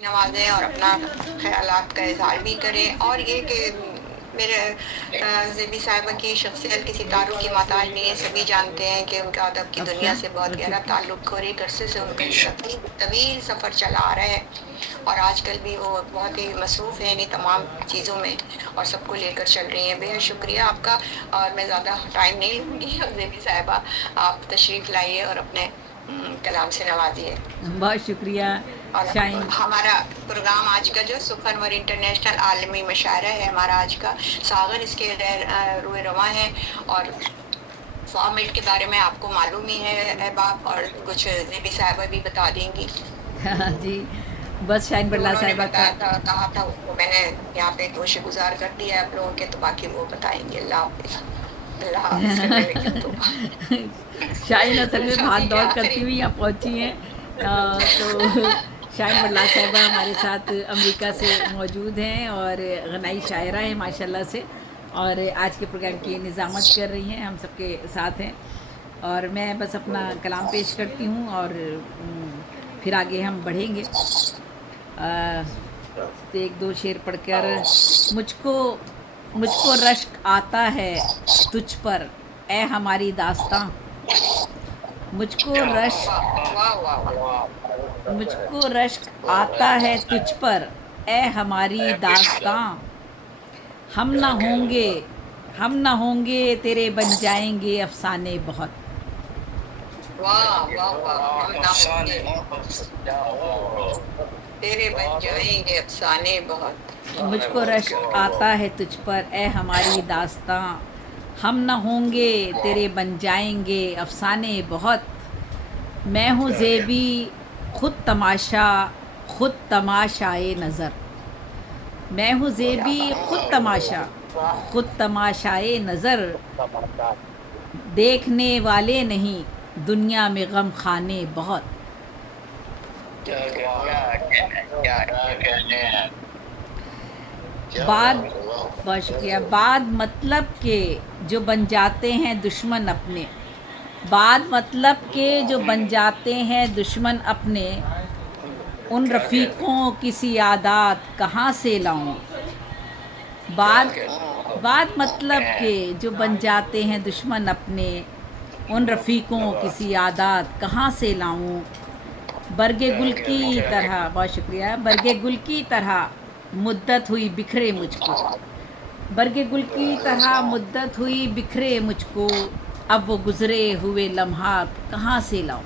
नवाजें और अपना ख्यालात का इज़हार भी करें। और ये कि मेरे ज़ेबी साहिबा की शख्सियत किसी तारुफ की मोहताज नहीं है। सभी जानते हैं कि उनका अदब की दुनिया से बहुत गहरा ताल्लुक़ और एक अरसे से उनका ये तवील सफ़र चला आ रहा है और आजकल भी वो बहुत ही मसरूफ़ हैं इन्हीं तमाम चीज़ों में और सबको लेकर चल रही हैं। बेहद शुक्रिया आपका और मैं ज़्यादा टाइम नहीं लूँगी। ज़ेबी साहिबा आप तशरीफ़ लाइए और अपने कलाम से नवाजिए। बहुत शुक्रिया और शाइन। हमारा प्रोग्राम आज का जो सुखनवर इंटरनेशनल आलमी मुशायरा है हमारा आज का सागर इसके रुए रवा है और फॉर्मेट के बारे में आपको मालूम ही है बाप और कुछ ज़ेबी साहिबा भी बता देंगी। जी बस शाइन बल्ला उन्होंने साहिबा का बताया था कहा था वो मैंने यहाँ पे कोशिश गुजार कर दिया है आप लोगों के तो बाकी वो बताएंगे। अल्लाह हाफिज़। अल्लाह हाफिज़ करने लगी तो शाइन असल में भाग ठीक है दौड़ करती आखिरी हुई यहाँ पहुँची हैं। तो शाइन बल्ला साहिबा हमारे साथ अमेरिका से मौजूद हैं और गनाई शायरा हैं माशाल्लाह से और आज के प्रोग्राम की निज़ामत कर रही हैं, हम सबके साथ हैं और मैं बस अपना कलाम पेश करती हूँ और फिर आगे हम बढ़ेंगे। एक दो शेर पढ़कर मुझको मुझको रश्क आता है तुझ पर ए हमारी दास्तां। मुझको रश्क वाह वाह वाह मुझको रश्क आता है तुझ पर ए हमारी दास्तां। हम न होंगे हम न होंगे तेरे बन जाएंगे अफसाने बहुत। वाह वाह वाह हम ना होंगे तेरे बन जाएंगे अफसाने बहुत। मुझको रश्क आता है तुझ पर ए हमारी दास्तां। हम न होंगे तेरे बन जाएंगे अफसाने बहुत। मैं हूँ ज़ेबी खुद तमाशाए नज़र। मैं हूँ ज़ेबी खुद तमाशाए नज़र। देखने वाले नहीं दुनिया में गम खाने बहुत। बाद बहुत शुक्रिया। बाद मतलब के जो बन जाते हैं दुश्मन अपने। बाद मतलब के जो बन जाते हैं दुश्मन अपने। उन रफ़ीक़ों की सी आदत कहाँ से लाऊं। बाद बाद मतलब के जो बन जाते हैं दुश्मन अपने। उन रफ़ीक़ों की सी आदत कहाँ से लाऊं। बरगे गुल की तरह बहुत शुक्रिया। बरगे गुल की तरह मुद्दत हुई बिखरे मुझको। बरगे गुल की तरह मुद्दत हुई बिखरे मुझको। अब वो गुज़रे हुए लम्हात कहाँ से लाऊं।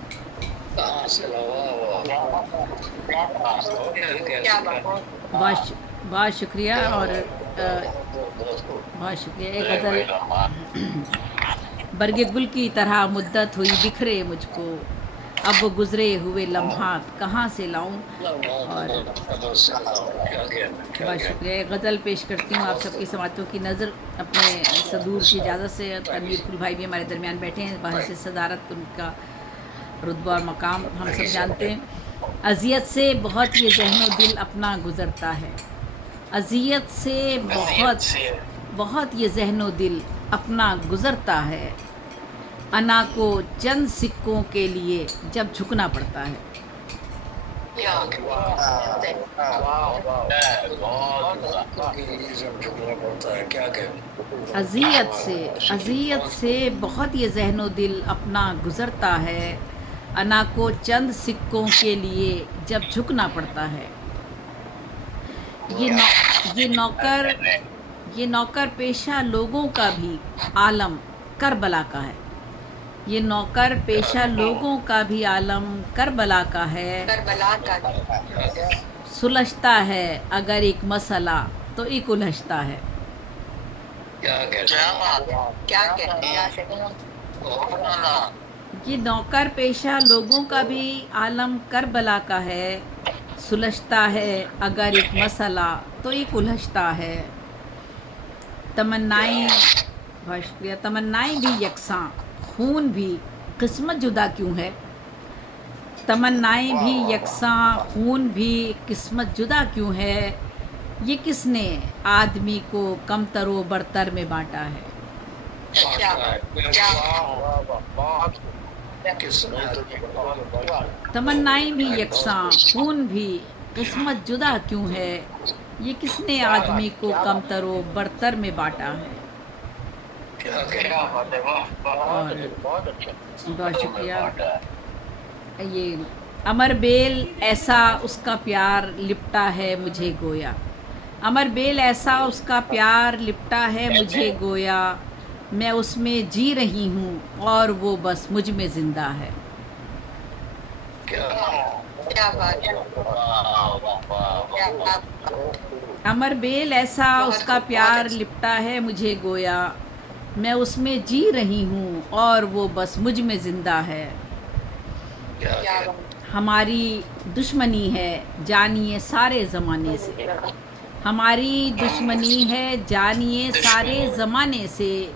बहुत शुक्रिया और बहुत शुक्रिया। एक गज़ल बरगे गुल की तरह मुद्दत हुई बिखरे मुझको। अब वो गुज़रे हुए लम्हात कहाँ से लाऊं। और बहुत शुक्रिया। एक गज़ल पेश करती हूँ आप सबकी समातों की नज़र अपने सदूर की इजाज़त से। तनवीर कुल भाई भी हमारे दरमियान बैठे हैं। बाहर से सदारत उनका रुतबा और मकाम हम सब जानते हैं। अज़ियत से बहुत ये जहनो दिल अपना गुज़रता है। अज़ियत से बहुत ये जहनो दिल अपना गुज़रता है। अना को चंद सिक्कों के लिए जब झुकना पड़ता है। अज़ियत से बहुत ये जहनो दिल अपना गुज़रता है। अना को चंद सिक्कों के लिए जब झुकना पड़ता है। ये नौकर पेशा लोगों का भी आलम करबला का है। ये नौकर पेशा लोगों का भी आलम करबला का है। सुलझता है अगर एक मसला तो एक उलझता है। क्या कहते ये नौकर पेशा लोगों का भी आलम करबला का है। सुलझता है अगर एक मसला तो एक उलझता है। तमन्नाएं बहुत शुक्रिया। तमन्नाएं भी यकसां खून भी किस्मत जुदा क्यों है। तमन्नाएं भी यकसां खून भी किस्मत जुदा क्यों है। ये किसने आदमी को कमतरो बरतर में बांटा है। तमन्नाएं भी यकसां खून भी किस्मत जुदा क्यों है, ये किसने आदमी को कमतर व बरतर में बांटा है। क्या बात है, वाह वाह, और बहुत अच्छा। बहुत शुक्रिया। ये अमर बेल ऐसा उसका प्यार लिपटा है मुझे गोया, अमर बेल ऐसा उसका प्यार लिपटा है मुझे गोया, मैं उसमें जी रही हूँ और वो बस मुझ में ज़िंदा है। क्या बात है, क्या बात। अमर बेल ऐसा बहुत उसका खूब, बहुत प्यार अच्छा। लिपटा है मुझे गोया, मैं उसमें जी रही हूँ और वो बस मुझ में ज़िंदा है। क्या बात। हमारी दुश्मनी है जानिए सारे ज़माने से, हमारी दुश्मनी है जानिए सारे ज़माने से,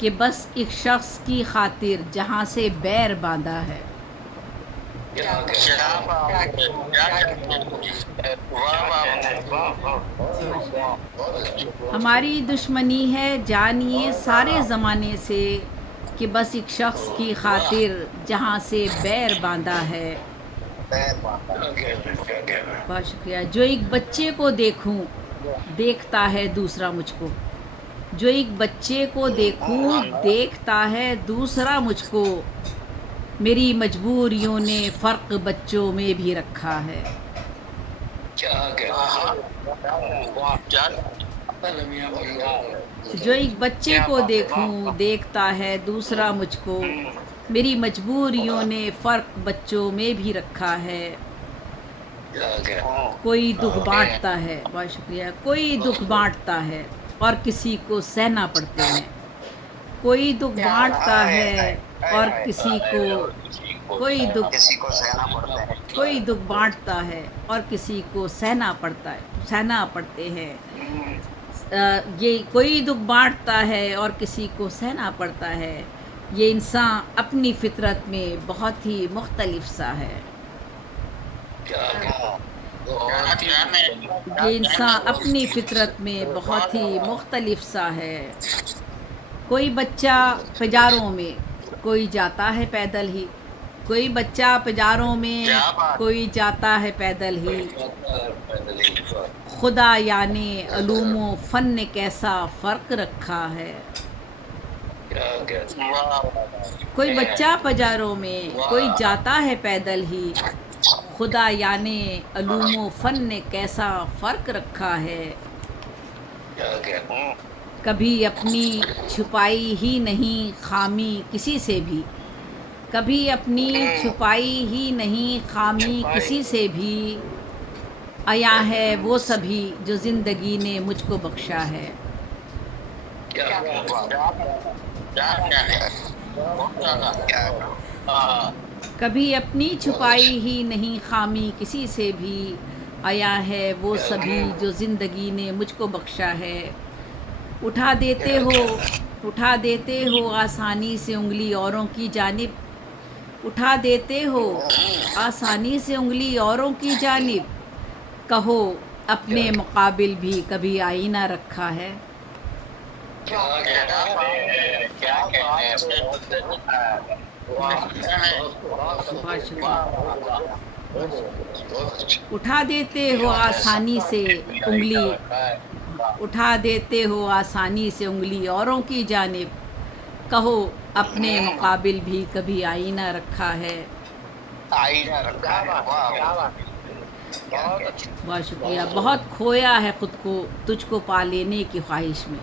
कि बस एक शख्स की खातिर जहाँ से बैर बांधा है। क्या बात है, वाह वाह वाह, हमारी दुश्मनी है जानिए सारे ज़माने से, कि बस एक शख्स की खातिर जहाँ से बैर बांधा है। बहुत शुक्रिया। जो एक बच्चे को देखूं देखता है दूसरा मुझको, जो एक बच्चे को देखूं देखता है दूसरा मुझको, मेरी मजबूरियों ने फ़र्क बच्चों में भी रखा है। जो एक बच्चे को देखूं देखता है दूसरा मुझको, मेरी मजबूरियों ने फ़र्क बच्चों में भी रखा है। कोई दुख बांटता है, बहुत शुक्रिया, कोई दुख बांटता है और किसी को सहना पड़ते हैं, कोई दुख बांटता है और किसी को कोई दुख किसी को सहना पड़ता है। कोई दुख बांटता है और किसी को सहना पड़ता है, सहना पड़ते हैं। ये कोई दुख बांटता है और किसी को सहना पड़ता है, ये इंसान अपनी फितरत में बहुत ही मुख्तलिफ सा है। ये इंसान अपनी फितरत में बहुत ही मुख्तलिफ सा है। कोई बच्चा बाज़ारों में, कोई जाता है पैदल ही, कोई बच्चा बाज़ारों में, कोई जाता है पैदल ही, खुदा यानी अलूमो फ़न ने कैसा फ़र्क रखा है। कोई बच्चा बाज़ारों में, कोई जाता है पैदल ही, खुदा यानी अलूमो फ़न ने कैसा फ़र्क रखा है। कभी अपनी छुपाई ही नहीं खामी किसी से भी, कभी अपनी छुपाई ही नहीं खामी किसी से भी, आया है वो सभी जो ज़िंदगी ने मुझको बख्शा है। कभी अपनी छुपाई ही नहीं खामी किसी से भी, आया है वो सभी जो ज़िंदगी ने मुझको बख्शा है। उठा देते हो आसानी से उंगली औरों की जानिब, उठा देते हो आसानी से उंगली औरों की जानिब, कहो अपने मुकाबिल भी कभी आईना रखा है। बहुत शुक्रिया। उठा देते हो आसानी से उंगली, उठा देते हो आसानी से उंगली औरों की जानिब, कहो अपने मुकाबिल भी कभी आईना रखा है। बहुत शुक्रिया। बहुत खोया है ख़ुद को तुझको पा लेने की ख्वाहिश में,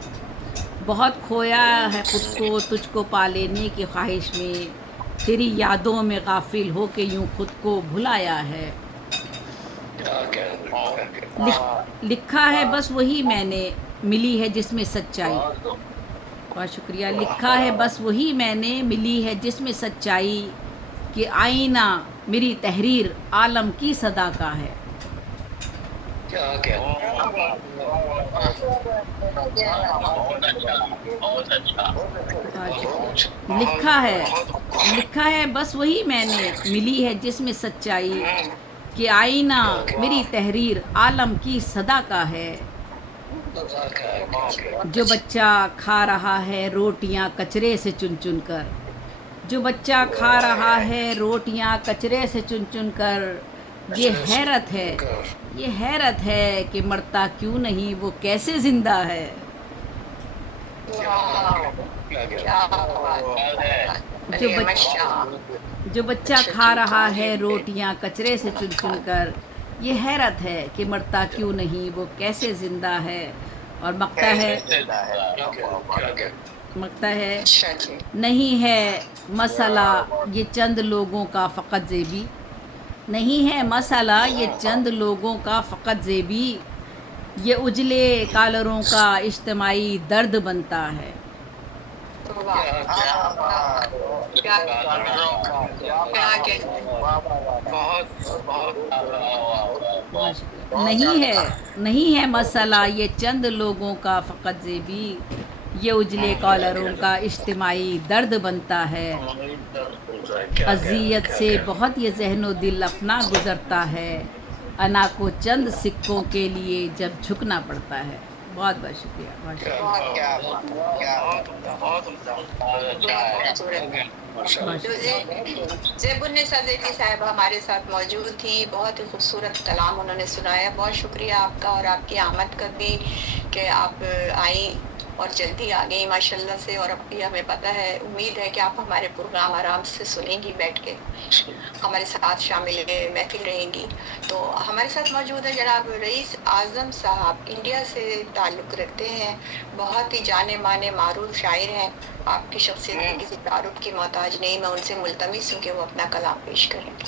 बहुत खोया है ख़ुद को तुझको पा लेने की ख्वाहिश में, तेरी यादों में गाफिल हो के यूं खुद को भुलाया है। लिखा है बस वही मैंने, मिली है जिसमें सच्चाई। बहुत शुक्रिया। लिखा है बस वही मैंने, मिली है जिसमें सच्चाई, कि आईना मेरी तहरीर आलम की सदा का है। लिखा है बस वही मैंने, मिली है जिसमें सच्चाई, कि आईना मेरी तहरीर आलम की सदा का है। जो बच्चा खा रहा है रोटियां कचरे से चुन चुन कर, जो बच्चा खा रहा है रोटियां कचरे से चुन चुन कर, ये हैरत है, ये हैरत है कि मरता क्यों नहीं, वो कैसे जिंदा है। क्या बात है। जो ये बच माशाल्लाह। जो बच्चा खा रहा है रोटियां कचरे से चुन चुन कर, ये हैरत है कि मरता क्यों नहीं, वो कैसे जिंदा है। और मकता है अच्छा जी। नहीं है मसला ये चंद लोगों का फ़कत ज़ेबी, नहीं है मसला ये चंद लोगों का फ़कत ज़ेबी, ये उजले कॉलरों का इज्तिमाई दर्द बनता है। वाह, क्या क्या कहते हैं। नहीं है मसला ये चंद लोगों का फ़कत ज़ेबी, ये उजले कॉलरों का इज्तिमाई दर्द बनता है। अज़ियत से बहुत ये ज़हनो दिल अपना गुज़रता है, अना को चंद सिक्कों के लिए जब झुकना पड़ता है। बहुत बहुत शुक्रिया, बहुत शुक्रिया। ज़ेबुन्निसा ज़ेबी साहब हमारे साथ मौजूद थी। बहुत ही खूबसूरत कलाम उन्होंने सुनाया। बहुत शुक्रिया आपका और आपकी आमद का भी कि आप आई और जल्दी आ गई माशाल्लाह से। और अब भी हमें पता है, उम्मीद है कि आप हमारे प्रोग्राम आराम से सुनेंगी, बैठ के हमारे साथ शामिल महफिल रहेंगी। तो हमारे साथ मौजूद है जनाब रईस आज़म साहब, इंडिया से ताल्लुक़ रखते हैं। बहुत ही जाने माने मारूफ शायर हैं। आपकी शख्सियत की किसी तारुफ की मोहताज नहीं। मैं उनसे मुल्तमिस हूँ कि वो अपना कलाम पेश करेंगे।